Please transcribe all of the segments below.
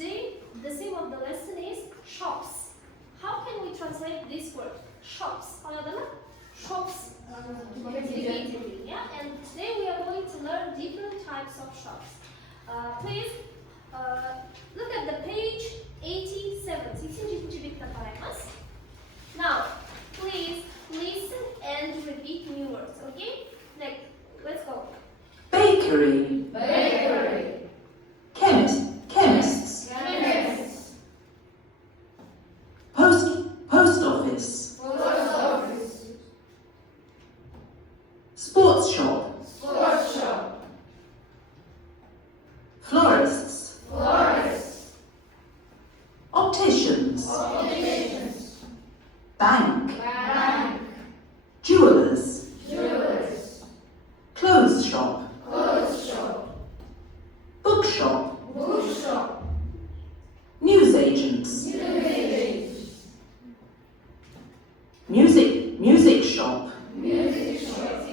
Today, the theme of the lesson is shops. How can we translate this word? Shops. Anladın mı? Shops. Yeah? And today we are going to learn different types of shops. Please look at the page 87. 87. bet'te qaraymiz. Now, please listen and repeat new words. Okay? Next, let's go. Bakery. Bakery. Chemist. Chemists. Chemists. Post office. Post office. Sports shop. Sports shop. Florists. Florists. Opticians. Opticians. Bank. Bank. Jewelers. Jewelers. Clothes shop. Clothes shop. Bookshop. Bookshop. Newsagents. Newsagents. Music shop. Music shop.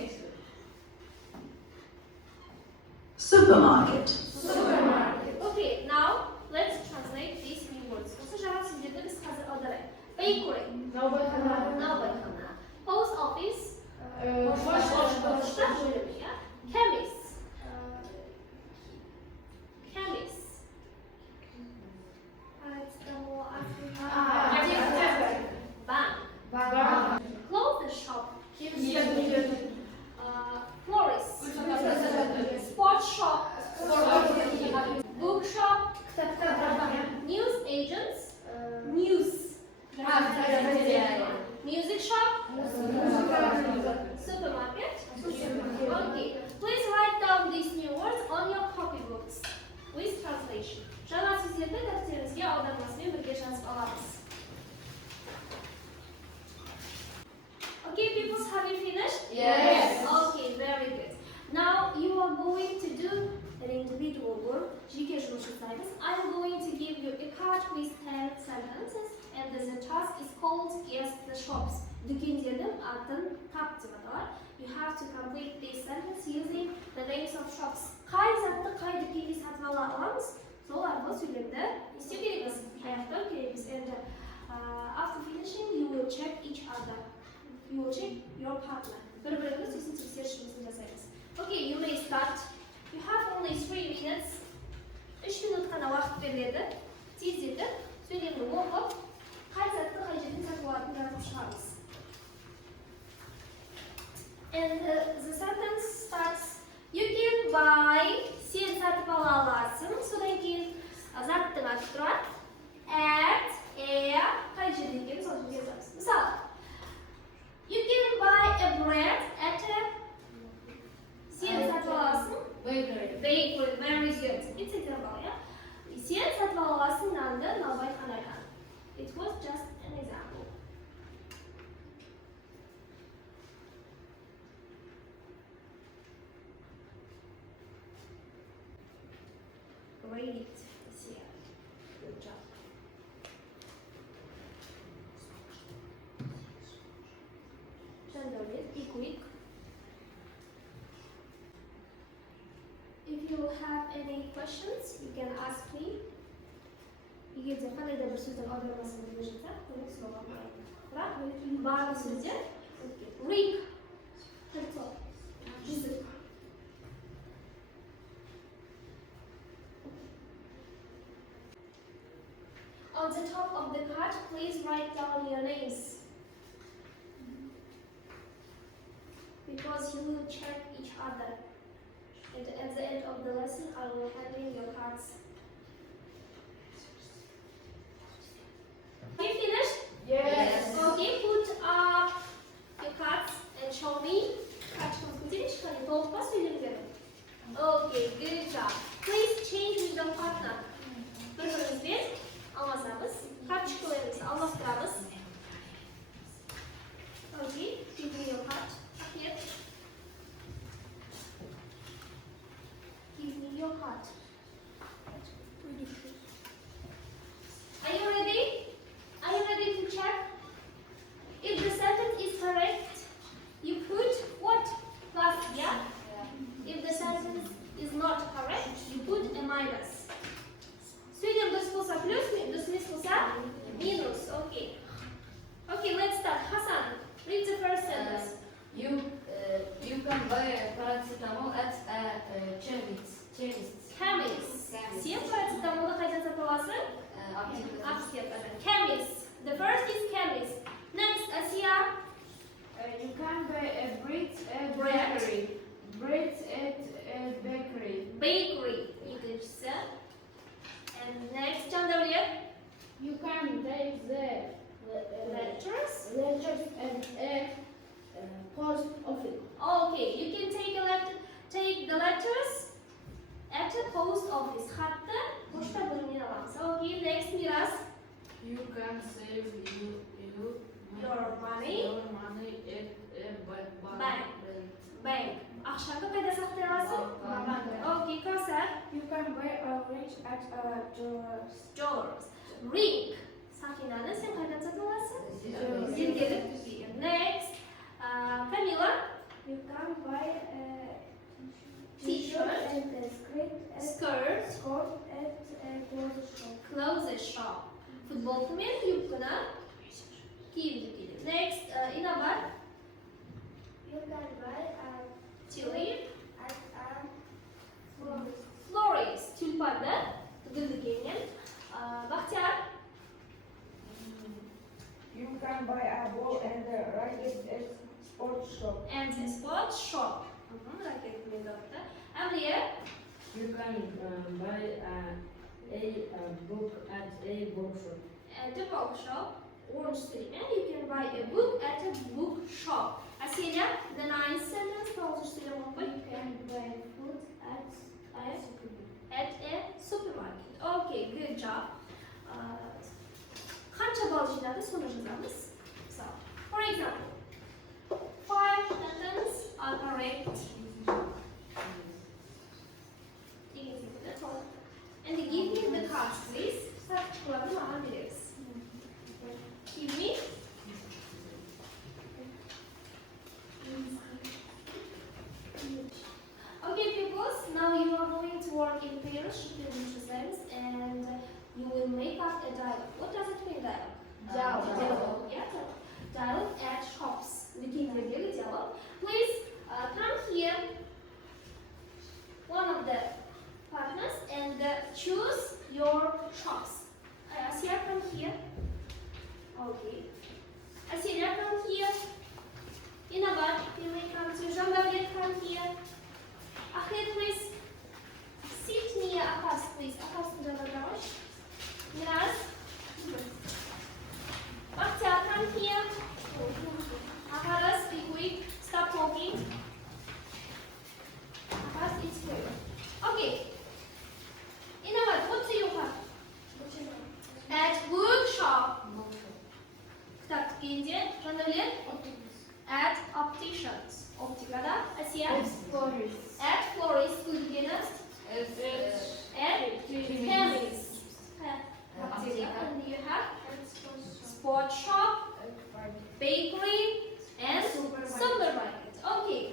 Supermarket. Supermarket. Okay, now let's translate these new words. Осы жаңа сөздерді біз қазір аударайық. Bakery. Наубайхана. Post office. Пошта бөлімі, иә? Chemist. Chemist. Bank. Clothes shop. Florist. Sports shop. Bookshop. News agents. News. Music shop. Supermarket. Okay. Please write down these new words on your copybooks with translation. Жаңа сөздерді дәптеріңізге аудармасымен бірге жазып аламыз. Okay, people, have you finished? Yes. Okay, very good. Now you are going to do an individual work. жеке жұмыс жасаймыз. I'm going to give you a card with 10 sentences, and the task is called guess the shops. Дүкендердің атын тап деп аталады. You have to complete this sentence using the names of shops. Қай затты қай дүкенде сатып ала аламыз? Сол арқылы сөйлемді не істеу керекпіз? Аяқтау керекпіз. And after finishing, you will check each other. You will check your partner. Бір-біріңді сосын тексеріс жұмысын жасаймыз. Okay, you may start. You have only 3 minutes. 3 минут қана уақыт беріледі. Тездетіп, сөйлемді оқып, қай затты қай жерден сатып алатынын жазып шығарыңыз. And the sentence starts. You can buy. Сен сатып ала аласың. Содан кейін заттың аты тұрады. At, қай жерден екенін сол жерге жазамыз. Мысалы, you can buy a bread at a. Сен сатып аласың. Bakery. Bakery, very good. It's a yeah? Сен сатып аласың нанды наубайханадан. It was just an example. Great. Good job. Be quick. If you have any questions, you can ask me. Егер де қандай да бір сөздің аудармасын білмей жатса, көмек сұрауға болмайды. Бірақ барлық сөздер ring, кольцо, жүзік. On the top of the card, please write down your names. Because you will check each other. And at the end of the lesson, I will hand in your cards. Are you finished? Yes. Okay, put up your cards and show me. Okay, good job. Please change with your partner. Bir-birimizbен almasamiz, kарточкаларimizni almashtiramiz. Okay, give me your card. Here. Give me your card. Are you ready? Are you ready to check? If the sentence is correct, you put what? Plus, yeah? If the sentence is not correct, you put a minus. Сөйлем дұрыс болса Chemist. The first is chemist. Next, Asia. You can buy a bread at Bread. bakery. Bread at a bakery. Bakery. İkincisi. And next, Chandalier. You can take the Letters. letters at a post office. Okay, you can take the letters at a post office. Xatni pochta bo'limidan olamiz. Okay, next, Miras. You can save Your money. at a Bank. Bank. Ақшаңды қайда сақтай аласың? Банкта. Okay, Kausar. You can buy a ring at a jeweler's. Doors. Ring. Сақинаны сен қайдан сатып аласың? Зергерлік. Next, Camila. You can buy a T-shirt. and a Skirt. at a clothes shop. Clothes shop. Футболка мен юбканы киім дүкені. Next, Inabar. You can buy a Tilly. at a florist. Florist. Тюльпанды гүл дүкенінен. Бақтияр. You can buy a ball and a racket at sports shop. And a sports shop. Ракет мен дапты. Әмрия. You can buy a book at a bookshop. At a bookshop. Orange Street. And you can buy a book at a bookshop. Aselia, the ninth sentence. You can buy food at a supermarket. Okay, good job. Қанша балл жинады, соны жазамыз. For example, 5 sentences are correct. And give me the cards, please. Сақтықларды маған береміз. Give me. Okay, pupils, now you are going to work in pairs, and you will make up a dialogue. What does it mean, dialogue? Dialogue. Yeah, dialogue at shops. Дүкендердегі dialogue. Please come here, one of the partners, and choose your shops. Asia, come here. Okay. Asia, come here. Inabar, you may come to Jean-Gabriel, come here. Ahmed, please. Sit near Akas, please. Akas, Jean-Gabriel. Miraz. Bakhtiar, come here. Akaras, be quick. Stop talking. Akas, it's here. Okay. Inabar, what do you have? At bookshop. Kitap dükkanı. Jean-Gabriel. At opticians. Optikada. Asia. florist. At florist. Dükkanı. At chemist. And you have sports shop, bakery, and supermarket. Okay.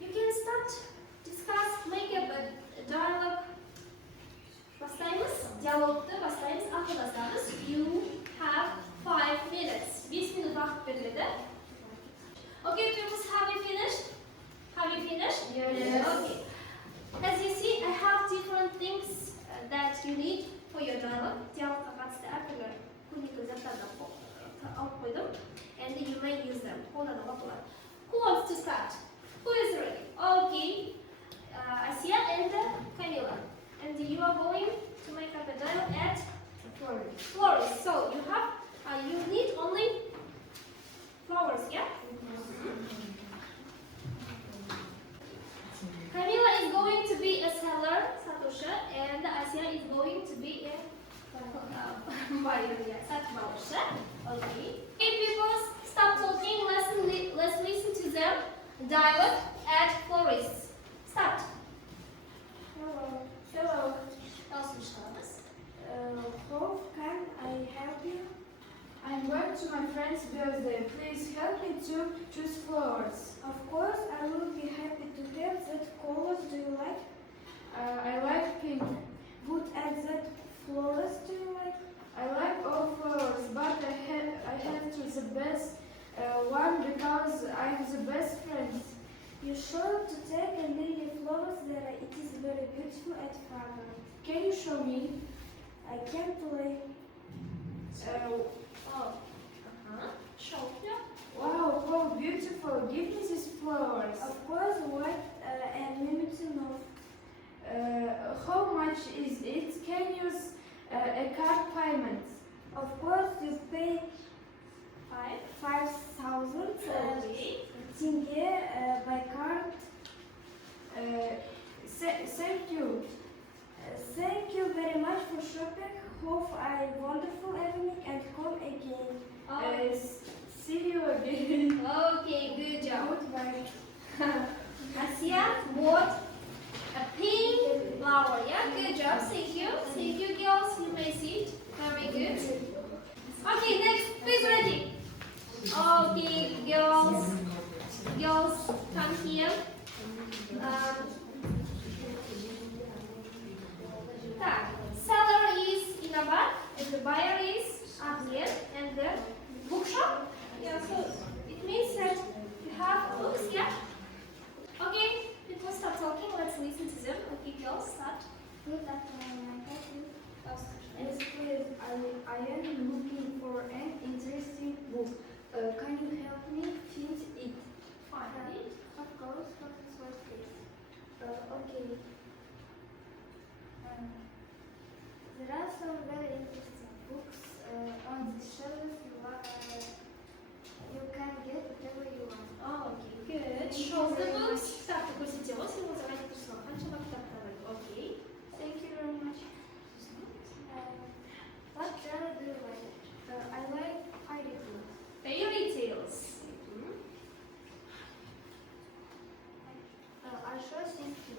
You can start, discuss, make up a dialogue. Бастаймыз. Диалогты бастаймыз. Ақылдасамыз. You have 5 minutes. 5 минут уақыт беріледі. Okay, pupils, have you finished? Have you finished? Yes. Okay. As you see, I have different things that you need for your dialogue. Диалогқа қатысты әртүрлі көрнекі заттарды алып қойдым. And you may use them. Қолдануға болады. Who wants to start? Who is ready? Okay. Asia and Camila. And you are going to make up a dialogue at florist. So you have, you need only flowers, yeah? Camila is going to be a seller, Satosha, and Asia is going to be a buyer, yeah, Satosha. Okay. Okay, people, stop talking. Let's listen to them. Dialogue at florist. Start. Hello. How can I help you? I'm going to my friend's birthday. Please help me to choose flowers. Of course, I will be happy to help. What colors do you like? I like pink. Good. And that flowers do you like? I like all flowers, but I have to the best one because I'm the best friend. You sure to take a lily flowers there? It is very beautiful and fragrant. Can you show me? I can play. Show here. Wow, how beautiful. Give me these flowers. Of course, what and let me to know. How much is it? Can you use a card payment? Of course, you pay 5,000 tenge by card. Thank you. Thank you very much for shopping. Hope a wonderful evening and come again. See you again. Okay, good job. Goodbye. Asia bought a pink flower. Yeah, good job. Thank you. Thank you, girls. You may sit. Very good. Okay, next. Who is ready? Okay, girls. Girls, come here. Так, seller is in the back, and the buyer is up here, and the bookshop. Yeah, so it means that you have books, yeah? Okay, people start talking. Let's listen to them. Okay, girls, start. Good afternoon, As please, I am looking for an interesting book. Can you help me find it? Find it. Of course, please. Okay. There are some very interesting books on the shelf. You can get whatever you want. Oh, okay, good. Show the books. Так, такой сетевость его заранее прислал. Okay. Thank you very much. What genre do you like? I like fairy tales. Fairy tales. I sure think you.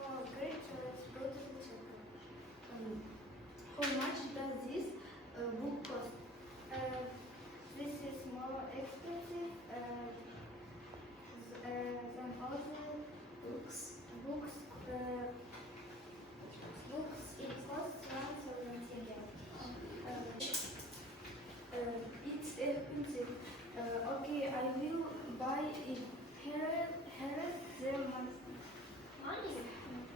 Oh, great choice. Go to the chapter. How much does this book cost? This is more expensive than other books. Books, it costs 1,000 tenge. It's expensive. Okay, I will buy it. Here is the money. Money.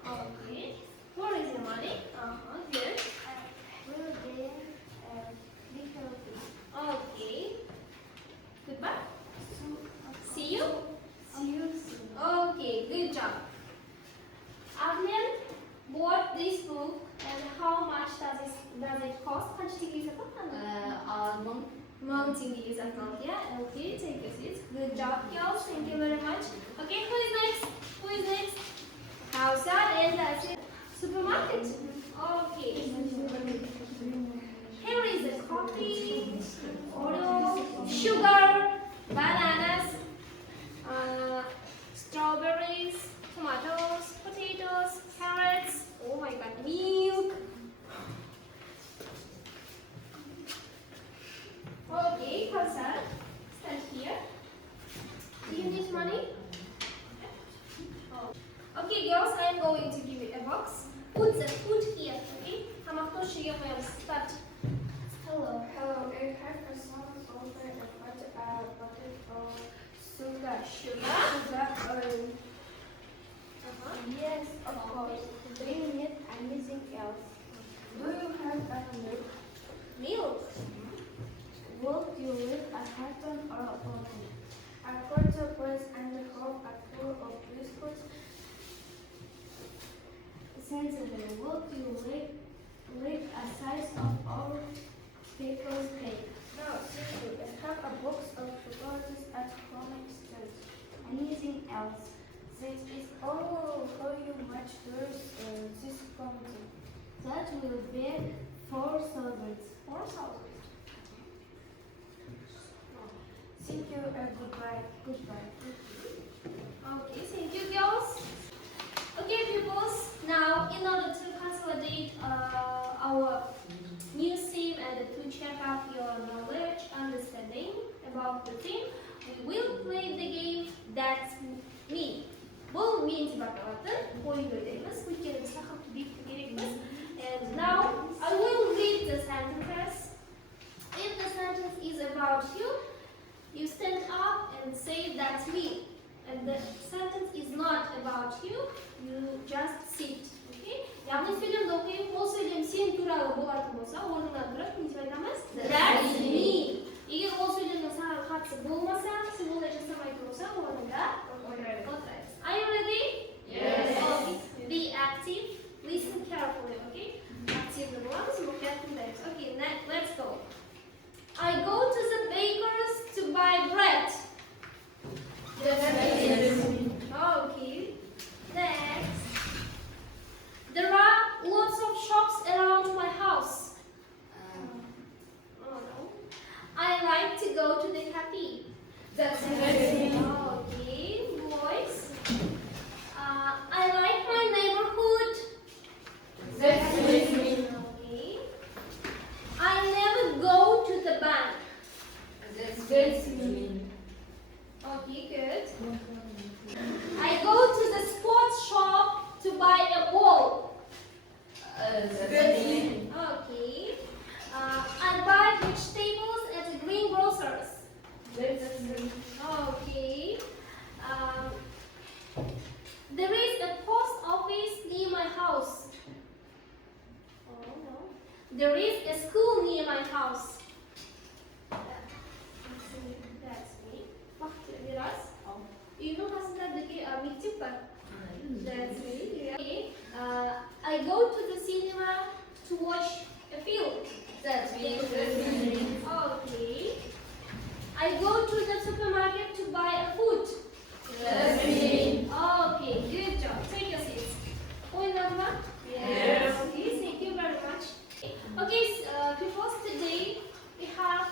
Okay. Where is the money? Good. Will then be healthy. Okay. Goodbye. See you. See you soon. Okay, good job. Agnes bought this book, and how much does it cost? Kaç tenge satın? 10 tenge satın. Yeah. Okay, take a seat. Good job, girls. Thank you very much. Okay, who is next? Who is next? Hausa and that's it. Supermarket. Okay. Here is the coffee, Oreo, sugar, bananas, strawberries, tomatoes, potatoes, carrots. Oh my God, milk. Okay, Hausa, stand here. Do you need money? Okay, girls, I am going to give you a box. Put the food here, okay? Start. Hello. Hello, I have a small over a potato sugar. Sugar. Yes, of course. Do you need anything else? Do you have any milk? Milk. Would you like a carton or a bottle? A quarter plus and a half a full of biscuits. Sensible. Would you like a size of our people's cake? No, thank you. I have a box of chocolates at home instead. Anything else? This is all. How much does this come to? That will be 4,000. 4,000. Thank you and goodbye. Goodbye. Okay, thank you, girls. Okay, pupils. Now, in order to consolidate our new theme and to check out your knowledge, understanding about the theme, we will play the game That's Me. Бұл мен деп аталатын ойын ойнаймыз. Өйткені біз тақырыпты бекіту керекпіз. And now I will read the sentences. If the sentence is about you, you stand up and say that's me. And the sentence is not about you, you just sit. Okay? яғни сөйлемді оқиын, ол сөйлем сен туралы болатын болса, орнынан тұрып, не деп айтамыз? That's me. Егер ол сөйлемнің саған қатысы болмаса, сен олай жасамайтын болса, орнында отырайсыз. Are you ready? Yes. Okay. Be active. Listen carefully. Okay? Активный боламыз, мұқият тыңдаймыз. Okay, let's go. I go to the baker's to buy bread. Okay. Next. There are lots of shops around my house. Oh no. I like to go to the cafe. Okay, boys. I like my neighborhood. Okay. I never go to the bank. Okay, good. I go to the sports shop to buy a ball. Okay. I buy vegetables at the greengrocers. Okay. There is a post office near my house. Oh no. There is a school near my house. That's me. Biraz. Үйінің қасында бірге мектеп бар. That's me. Okay. I go to the cinema to watch a film. That's me. Okay. I go to the supermarket to buy a food. That's me. Okay, good job. Take your seats. Oynadın mı? Yes. Okay, thank you very much. Okay, pupils, today we have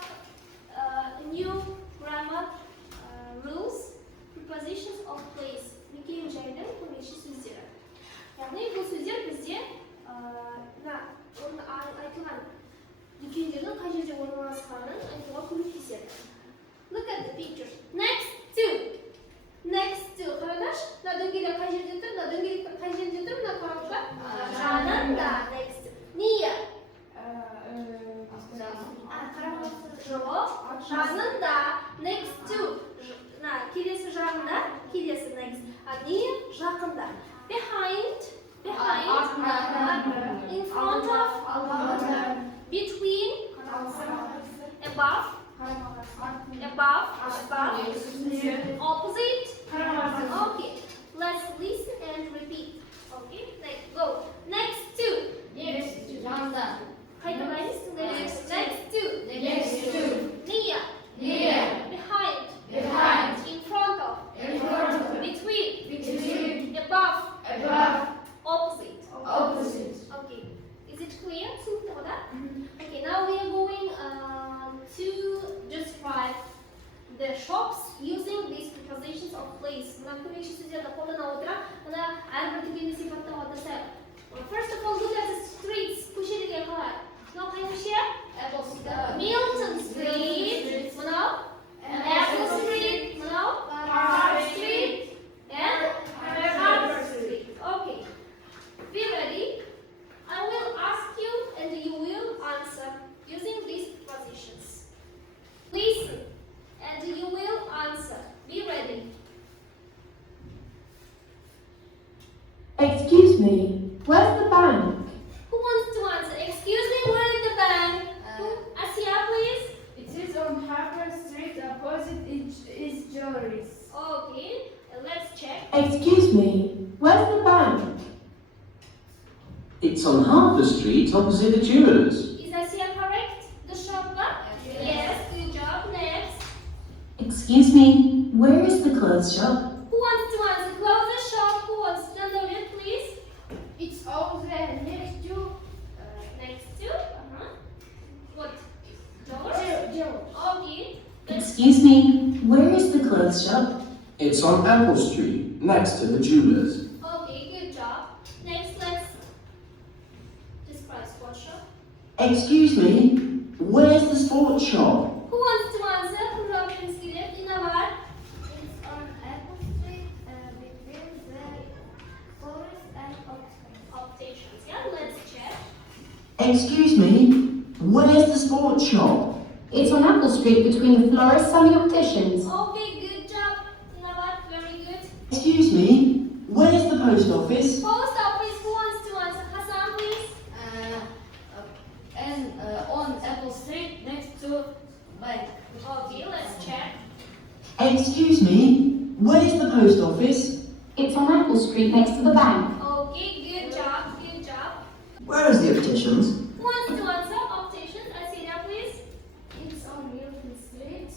new grammar rules, prepositions of place. Мекен жайдың көмекші сөздері. Яғни бұл сөздер бізде айтылған мекендердің қай жерде орналасқанын айтуға көмектеседі. Look at the pictures. Next to. Қараңдаршы, мына дөңгелек қай жерде тұр, мына дөңгелек қай жерде тұр, мына қорапша жанында. Next to. Near. Жоқ, жанында. Next to. Келесі жағында, келесі next. Near, жақында. Behind. In front of. Between. Above. Opposite. Okay. Let's listen and repeat. Okay. Let's go. Next to. Next to. Near. Behind. In front of. Between. Above. Opposite. Okay. Is it clear? Okay. Now we are going to describe the shops using these prepositions of place. First of all, look at the streets. Milton Street, Apple Street, Park Street, and Harbour Street. Okay. Be ready. I will ask you and you will answer using these prepositions. Listen and you will answer. Be ready. Excuse me, where's the bank? Who wants to answer? Excuse me, where is the bank? Asia, please. It is on Harbour Street, opposite is Jewelries. Okay, let's check. Excuse me, where's the bank? It's on Harbour Street opposite the jewellers. Is Asia correct? The shop? Yes, good job. Next. Excuse me, where is the clothes shop? Who wants to answer? Clothes shop. Who wants to know it, please? It's over there next to Next to? What? Jewelries. Okay. Excuse me, where is the clothes shop? It's on Apple Street, next to the jewellers. Okay, good job. Next, let's describe sports shop. Excuse me, where's the sports shop? Who wants to answer? Who wants to get in our? It's on Apple Street between the forest and Optations. Yeah, let's check. Excuse me, where's the sports shop? It's on Apple Street between the florist and the opticians. Okay, good job. Nawat, very good. Excuse me, where's the post office? Post office, who wants to answer? Hassan, please. And on Apple Street next to bank. Okay, let's check. Excuse me, where's the post office? It's on Apple Street next to the bank. Okay, good job, good job. Where is the opticians? Who wants to answer? Opticians, Asilia, please. It's on Milton Street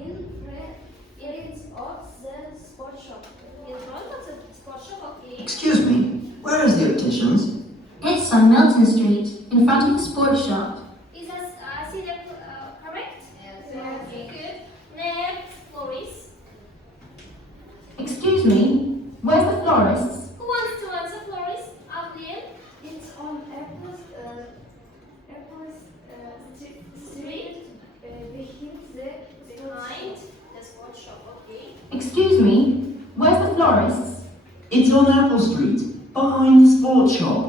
in front of the sports shop. In front of the sport shop, okay. Excuse me, where is the opticians? It's on Milton Street, in front of the sports shop. Is Asilia correct? Yes. Okay, good. Next, Floris. Excuse me, where's the florist? Who wants to answer, Floris? Avlin. It's on Apple Street Behind the sport shop, okay. Excuse me, where's the florist? It's on Apple Street, behind the sports shop.